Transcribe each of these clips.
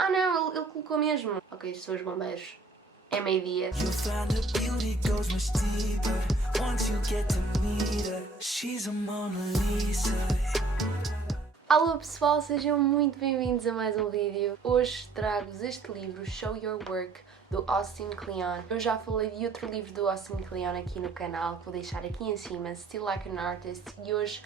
Ah não, ele colocou mesmo. Ok, sou os bombeiros. É meio-dia. Alô pessoal, sejam muito bem-vindos a mais um vídeo. Hoje trago-vos este livro, Show Your Work, do Austin Kleon. Eu já falei de outro livro do Austin Kleon aqui no canal, que vou deixar aqui em cima, Still Like an Artist, e hoje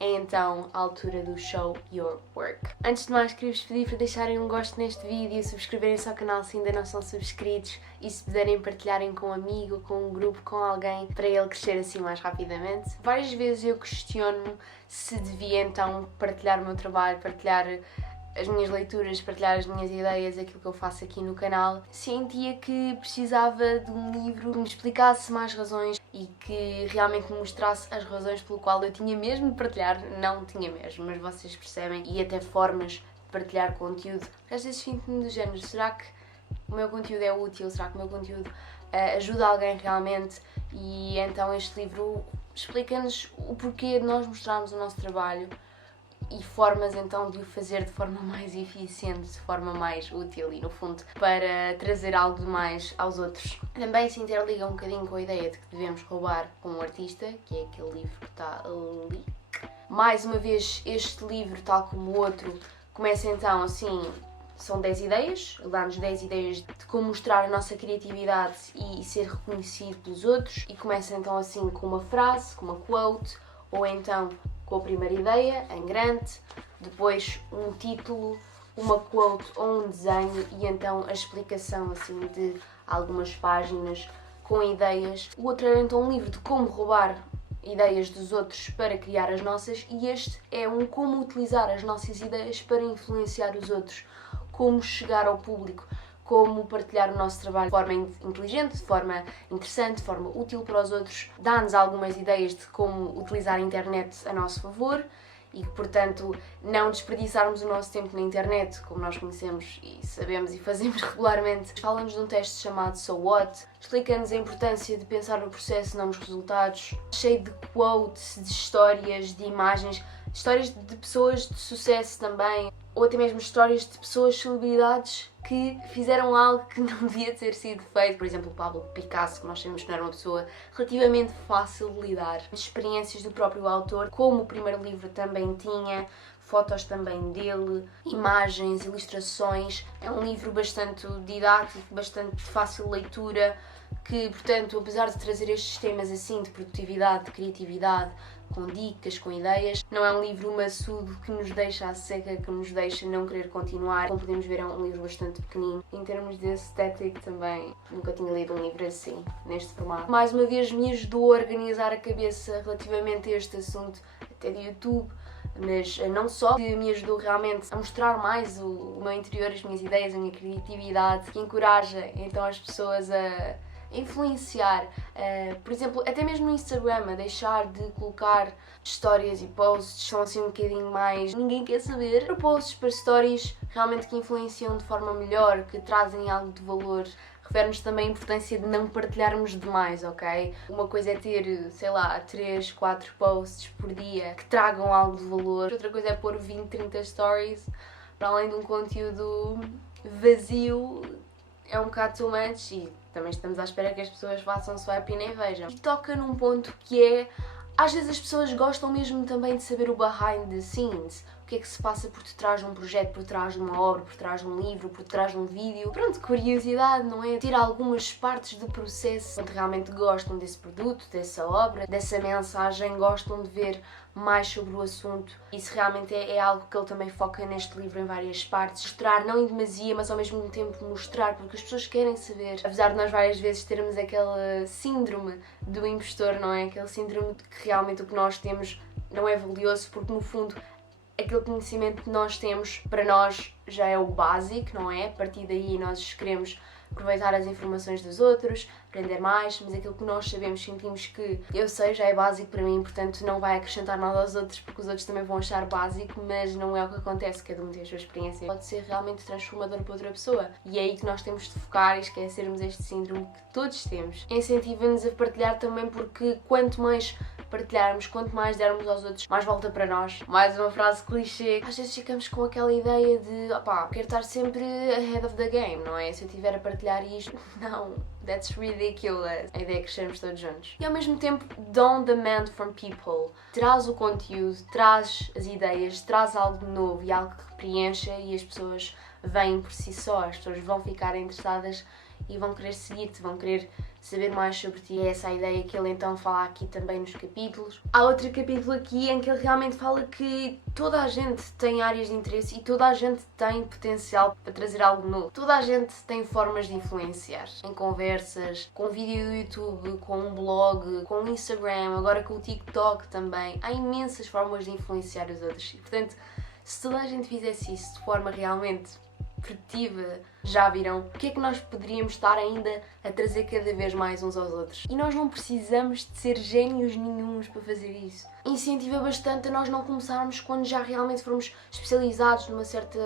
é então a altura do Show Your Work. Antes de mais, queria-vos pedir para deixarem um gosto neste vídeo, subscreverem-se ao canal se ainda não são subscritos e se puderem partilharem com um amigo, com um grupo, com alguém, para ele crescer assim mais rapidamente. Várias vezes eu questiono-me se devia então partilhar o meu trabalho, partilhar as minhas leituras, partilhar as minhas ideias, aquilo que eu faço aqui no canal. Sentia que precisava de um livro que me explicasse mais razões e que realmente me mostrasse as razões pelo qual eu tinha mesmo de partilhar, não tinha mesmo, mas vocês percebem, e até formas de partilhar conteúdo. Às vezes sinto-me do género, será que o meu conteúdo é útil? Será que o meu conteúdo ajuda alguém realmente? E então este livro explica-nos o porquê de nós mostrarmos o nosso trabalho e formas então de o fazer de forma mais eficiente, de forma mais útil e no fundo para trazer algo de mais aos outros. Também se interliga um bocadinho com a ideia de que devemos roubar com um artista, que é aquele livro que está ali. Mais uma vez, este livro, tal como o outro, começa então assim, são 10 ideias, dá-nos 10 ideias de como mostrar a nossa criatividade e ser reconhecido pelos outros, e começa então assim com uma frase, com uma quote, ou então com a primeira ideia, em grande, depois um título, uma quote ou um desenho e então a explicação assim de algumas páginas com ideias. O outro era então um livro de como roubar ideias dos outros para criar as nossas, e este é um como utilizar as nossas ideias para influenciar os outros, como chegar ao público, como partilhar o nosso trabalho de forma inteligente, de forma interessante, de forma útil para os outros. Dá-nos algumas ideias de como utilizar a internet a nosso favor e, portanto, não desperdiçarmos o nosso tempo na internet, como nós conhecemos e sabemos e fazemos regularmente. Fala-nos de um teste chamado So What, explica-nos a importância de pensar no processo, não nos resultados, cheio de quotes, de histórias, de imagens, histórias de pessoas de sucesso também, ou até mesmo histórias de pessoas, celebridades, que fizeram algo que não devia ter sido feito. Por exemplo, o Pablo Picasso, que nós sabemos que não era uma pessoa relativamente fácil de lidar. Experiências do próprio autor, como o primeiro livro também tinha, fotos também dele, imagens, ilustrações. É um livro bastante didático, bastante de fácil leitura, que, portanto, apesar de trazer estes temas assim de produtividade, de criatividade, com dicas, com ideias, não é um livro maçudo que nos deixa à seca, que nos deixa não querer continuar. Como podemos ver, é um livro bastante pequenino. Em termos de estética também, nunca tinha lido um livro assim, neste formato. Mais uma vez me ajudou a organizar a cabeça relativamente a este assunto, até de YouTube, mas não só, que me ajudou realmente a mostrar mais o meu interior, as minhas ideias, a minha criatividade, que encoraja então as pessoas a influenciar, por exemplo, até mesmo no Instagram, a deixar de colocar histórias e posts, são assim um bocadinho mais ninguém quer saber, para posts, para stories realmente que influenciam de forma melhor, que trazem algo de valor. Refere-nos também a importância de não partilharmos demais, ok? Uma coisa é ter, sei lá, 3, 4 posts por dia que tragam algo de valor, outra coisa é pôr 20, 30 stories, para além de um conteúdo vazio, é um bocado too much e também estamos à espera que as pessoas façam swipe e nem vejam. E toca num ponto que é, às vezes as pessoas gostam mesmo também de saber o behind the scenes, o que é que se passa por detrás de um projeto, por trás de uma obra, por trás de um livro, por trás de um vídeo. Pronto, curiosidade, não é? Ter algumas partes do processo, quando realmente gostam desse produto, dessa obra, dessa mensagem, gostam de ver mais sobre o assunto. Isso realmente é algo que ele também foca neste livro em várias partes. Mostrar, não em demasia, mas ao mesmo tempo mostrar, porque as pessoas querem saber. Apesar de nós várias vezes termos aquele síndrome do impostor, não é? Aquele síndrome de que realmente o que nós temos não é valioso, porque no fundo aquele conhecimento que nós temos para nós já é o básico, não é? A partir daí nós queremos aproveitar as informações dos outros, aprender mais, mas aquilo que nós sabemos, sentimos que eu sei, já é básico para mim, portanto não vai acrescentar nada aos outros, porque os outros também vão achar básico, mas não é o que acontece, cada um tem a sua experiência. Pode ser realmente transformador para outra pessoa, e é aí que nós temos de focar e esquecermos este síndrome que todos temos. Incentiva-nos a partilhar também, porque quanto mais partilharmos, quanto mais dermos aos outros, mais volta para nós. Mais uma frase clichê. Às vezes ficamos com aquela ideia de, opá, quero estar sempre ahead of the game, não é? Se eu estiver a partilhar isto, não. That's ridiculous. A ideia é crescermos todos juntos. E ao mesmo tempo, don't demand from people. Traz o conteúdo, traz as ideias, traz algo novo e algo que preencha e as pessoas vêm por si só. As pessoas vão ficar interessadas e vão querer seguir-te, vão querer saber mais sobre ti. É essa a ideia que ele então fala aqui também nos capítulos. Há outro capítulo aqui em que ele realmente fala que toda a gente tem áreas de interesse e toda a gente tem potencial para trazer algo novo. Toda a gente tem formas de influenciar. Em conversas, com vídeo do YouTube, com um blog, com o Instagram, agora com o TikTok também. Há imensas formas de influenciar os outros. E, portanto, se toda a gente fizesse isso de forma realmente produtiva, já viram o que é que nós poderíamos estar ainda a trazer cada vez mais uns aos outros. E nós não precisamos de ser génios nenhuns para fazer isso. Incentiva bastante a nós não começarmos quando já realmente formos especializados numa certa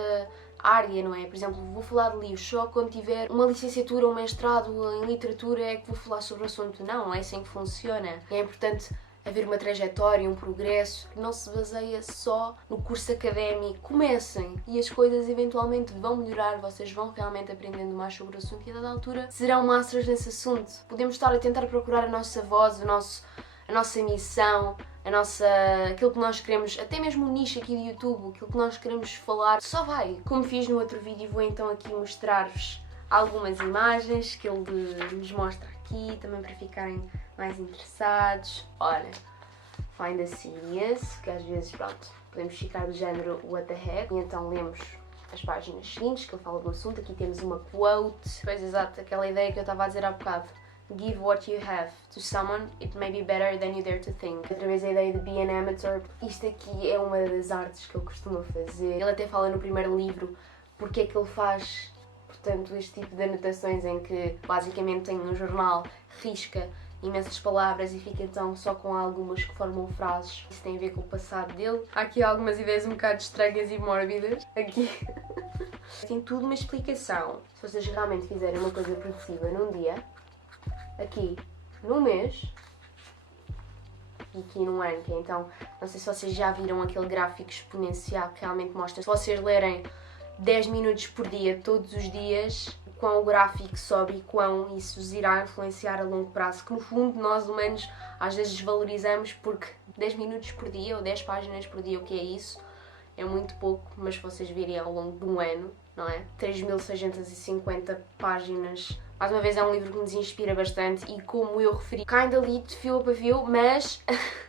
área, não é? Por exemplo, vou falar de livros só quando tiver uma licenciatura ou um mestrado em literatura é que vou falar sobre o assunto. Não é assim que funciona. É importante haver uma trajetória, um progresso, que não se baseia só no curso académico. Comecem e as coisas eventualmente vão melhorar, vocês vão realmente aprendendo mais sobre o assunto e a dada altura serão masters nesse assunto. Podemos estar a tentar procurar a nossa voz, a nossa missão, aquilo que nós queremos, até mesmo o nicho aqui do YouTube, aquilo que nós queremos falar, só vai. Como fiz no outro vídeo, vou então aqui mostrar-vos algumas imagens que ele nos mostra aqui, também para ficarem mais interessados. Ora, find a serious, que às vezes, pronto, podemos ficar do género what the heck, e então lemos as páginas seguintes, que ele fala do assunto. Aqui temos uma quote, pois exato, aquela ideia que eu estava a dizer há bocado. Give what you have to someone, it may be better than you dare to think. Outra vez a ideia de be an amateur. Isto aqui é uma das artes que ele costuma fazer. Ele até fala no primeiro livro porque é que ele faz, portanto, este tipo de anotações em que basicamente tem um jornal, risca imensas palavras e fica então só com algumas que formam frases. Isso tem a ver com o passado dele. Há aqui algumas ideias um bocado estranhas e mórbidas. Aqui tem tudo uma explicação. Se vocês realmente fizerem uma coisa produtiva num dia, aqui num mês e aqui num ano, que é então, não sei se vocês já viram aquele gráfico exponencial que realmente mostra, se vocês lerem 10 minutos por dia, todos os dias, quão o gráfico sobe e quão isso vos irá influenciar a longo prazo, que no fundo nós humanos às vezes desvalorizamos porque 10 minutos por dia ou 10 páginas por dia, o que é isso? É muito pouco, mas se vocês virem ao longo de um ano, não é? 3.650 páginas. Mais uma vez é um livro que nos inspira bastante e, como eu referi, kinda lit, fio a pavio, mas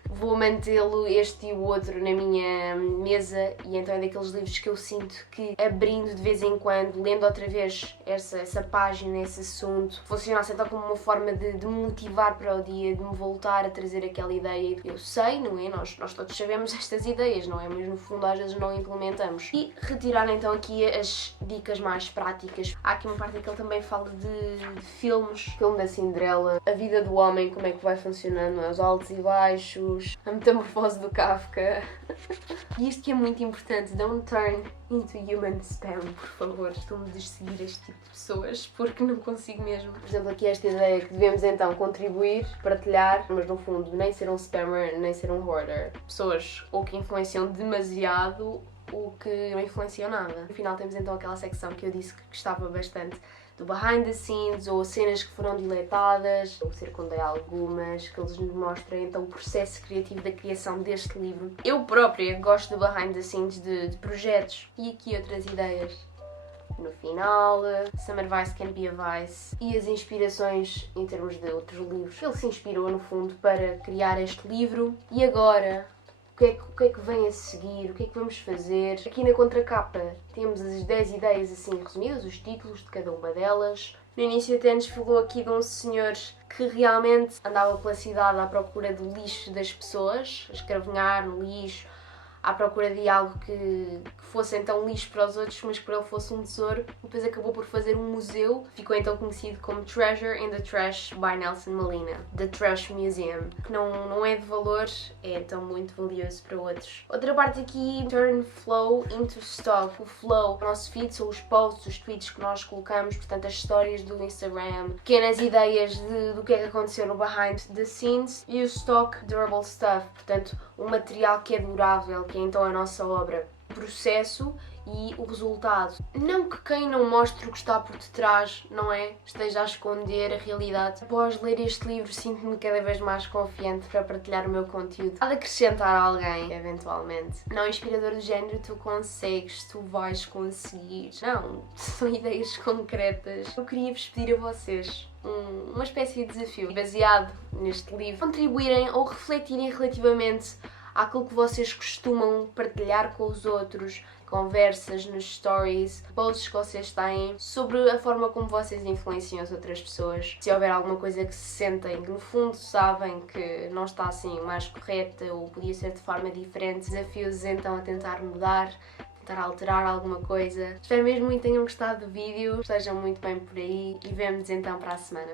vou mantê-lo, este e o outro, na minha mesa, e então é daqueles livros que eu sinto que, abrindo de vez em quando, lendo outra vez essa página, esse assunto, funcionasse então como uma forma de me motivar para o dia, de me voltar a trazer aquela ideia. Eu sei, não é? Nós todos sabemos estas ideias, não é? Mas no fundo às vezes não implementamos. E retirar então aqui as dicas mais práticas. Há aqui uma parte em que ele também fala de filmes, filme da Cinderela, a vida do homem, como é que vai funcionando, os altos e baixos, a metamorfose do Kafka. E isto que é muito importante, don't turn into human spam, por favor. Estou-me a seguir este tipo de pessoas porque não consigo mesmo. Por exemplo, aqui esta ideia que devemos então contribuir, partilhar, mas no fundo nem ser um spammer, nem ser um hoarder. Pessoas ou que influenciam demasiado ou que não influenciam nada. No final temos então aquela secção que eu disse que gostava bastante, do behind the scenes, ou cenas que foram diletadas. Eu circundei algumas, que eles nos mostram então o processo criativo da criação deste livro. Eu própria gosto do behind the scenes de projetos. E aqui outras ideias. No final, some advice can be advice. E as inspirações em termos de outros livros. Ele se inspirou no fundo para criar este livro. E agora, o que é que vem a seguir? O que é que vamos fazer? Aqui na contracapa temos as 10 ideias assim resumidas, os títulos de cada uma delas. No início até nos falou aqui de um senhor que realmente andava pela cidade à procura do lixo das pessoas, a escravinhar no lixo, à procura de algo que fosse então lixo para os outros, mas que para ele fosse um tesouro. E depois acabou por fazer um museu, ficou então conhecido como Treasure in the Trash by Nelson Molina, The Trash Museum, que não é de valor, é então muito valioso para outros. Outra parte aqui, turn flow into stock. O flow, o nosso feed são os posts, os tweets que nós colocamos, portanto as histórias do Instagram, pequenas ideias do que é que aconteceu no behind the scenes, e o stock, durable stuff, portanto um material que é durável, que é então a nossa obra, processo e o resultado. Não que quem não mostre o que está por detrás, não é? Esteja a esconder a realidade. Após ler este livro, sinto-me cada vez mais confiante para partilhar o meu conteúdo. Há de acrescentar a alguém, eventualmente. Não inspirador do género, tu consegues, tu vais conseguir. Não, são ideias concretas. Eu queria vos pedir a vocês uma espécie de desafio baseado neste livro. Contribuírem ou refletirem relativamente àquilo que vocês costumam partilhar com os outros, conversas nos stories, posts que vocês têm, sobre a forma como vocês influenciam as outras pessoas. Se houver alguma coisa que se sentem, que no fundo sabem que não está assim mais correta ou podia ser de forma diferente, desafios então a tentar mudar, tentar alterar alguma coisa. Espero mesmo muito que tenham gostado do vídeo, estejam muito bem por aí e vemo-nos então para a semana.